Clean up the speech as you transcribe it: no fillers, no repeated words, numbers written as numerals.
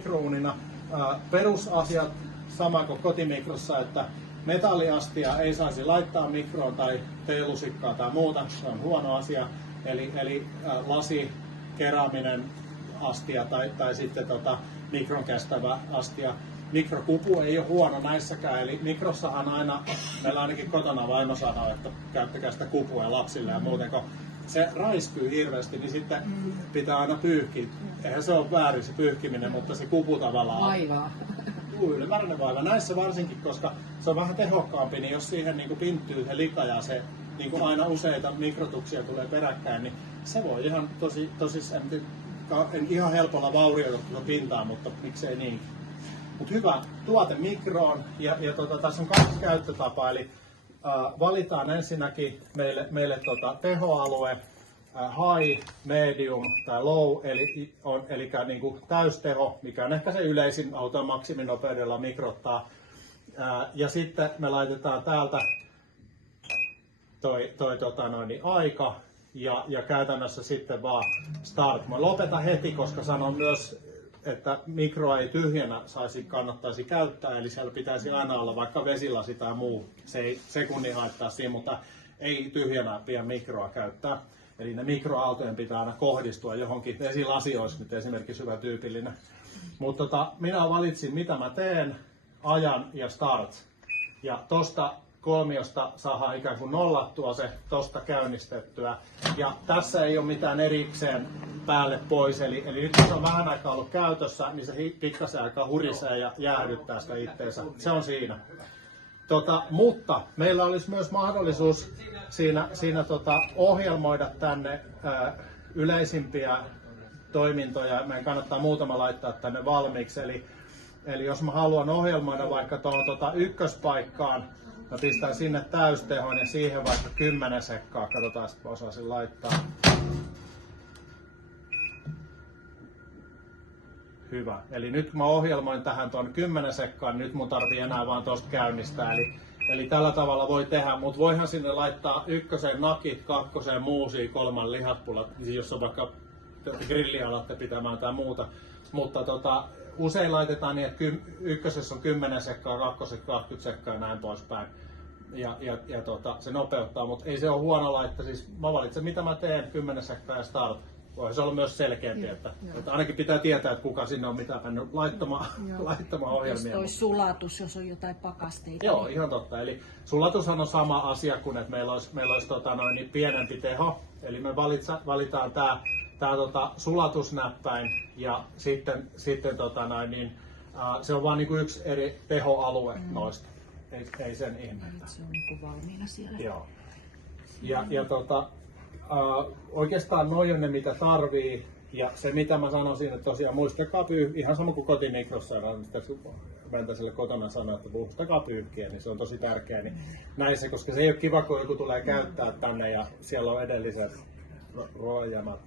Mikrouunina perusasiat sama kuin kotimikrossa, että metalliastia ei saisi laittaa mikroon tai teelusikkaa tai muuta, se on huono asia. Eli lasi, keraminen astia tai sitten mikron kestävä astia. Mikrokupu ei ole huono näissäkään, eli mikrossahan aina, meillä ainakin kotona vaimo sanoo, että käyttäkää sitä kupua lapsille ja muuten, kun se räiskyy hirveästi, niin sitten pitää aina pyyhkiä. Eihän se ole väärin se pyyhkiminen, mutta se kupu tavallaan vaivaa. Ylimääräinen vaiva. Näissä varsinkin, koska se on vähän tehokkaampi, niin jos siihen niin pinttyy se lika ja se niin aina useita mikrotuksia tulee peräkkäin, niin se voi ihan en ihan helpolla vaurioida tuota pintaa, mutta miksei niin. Mutta hyvä tuote mikroon ja tässä on 2 käyttötapaa, eli valitaan ensinnäkin meille tehoalue, high, medium tai low, eli niin täysteho, mikä on ehkä se yleisin auton maksiminopeudella mikrottaa. Ja sitten me laitetaan täältä aika ja käytännössä sitten vaan start. Mä lopetan heti, koska sanon myös, että mikroa ei tyhjänä kannattaisi käyttää, eli siellä pitäisi aina olla vaikka vesilasi tai muu. Se ei sekunnin haittaa siinä, mutta ei tyhjänä pidä mikroa käyttää. Eli ne mikroaaltojen pitää aina kohdistua johonkin. Vesilasi olisi nyt esimerkiksi hyvä tyypillinen. Mutta minä valitsin mitä mä teen, ajan ja start. Ja tosta kolmiosta saadaan ikään kuin nollattua se tosta käynnistettyä. Ja tässä ei ole mitään erikseen päälle pois. Eli nyt kun se on vähän aikaa ollut käytössä, niin se pikkasen aikaa hurisee ja jäähdyttää sitä itteensä. Se on siinä. Mutta meillä olisi myös mahdollisuus siinä ohjelmoida tänne yleisimpiä toimintoja. Meidän kannattaa muutama laittaa tänne valmiiksi. Eli jos mä haluan ohjelmoida vaikka tuohon ykköspaikkaan, mä pistän sinne täystehon ja siihen vaikka 10 sekkaa. Katsotaan, että osaisin laittaa. Hyvä. Eli nyt kun mä ohjelmoin tähän tuon 10 sekkaan, niin nyt mun tarvii enää vaan tuosta käynnistää. Eli tällä tavalla voi tehdä, mutta voihan sinne laittaa 1 nakit, 2 muusia, 3 lihaspulat, jos on vaikka grilliä alatte pitämään tai muuta. Mutta usein laitetaan niin, että ykkösessä on 10 sekkaa, 2 20 sekkaa ja näin poispäin. Ja se nopeuttaa, mutta ei se ole huono laittaa. Siis mä valitsen mitä mä teen, 10 sekkaa ja start. Voisi se olla myös selkeämpi, että ainakin pitää tietää, että kuka sinne on mitä mennyt laittamaan ohjelmia. Jos sulatus, jos on jotain pakasteita. Joo, ihan totta. Eli sulatushan on sama asia kuin, että meillä olisi niin pienempi teho. Eli me valitaan tämä sulatusnäppäin ja sitten se on vain niin kuin yksi eri tehoalue noista. Ei sen ihmettä. Se on niin valmiina siellä. Joo. Oikeastaan noin on ne mitä tarvii ja se mitä mä sanoisin, että tosiaan muistakaa ihan sama kuin kotimikrossa Ventäselle kotona sanoi, että muistakaa pyyhkiä, niin se on tosi tärkeää. Niin näissä, koska se ei ole kiva, kun joku tulee käyttää tänne ja siellä on edelliset roijamat.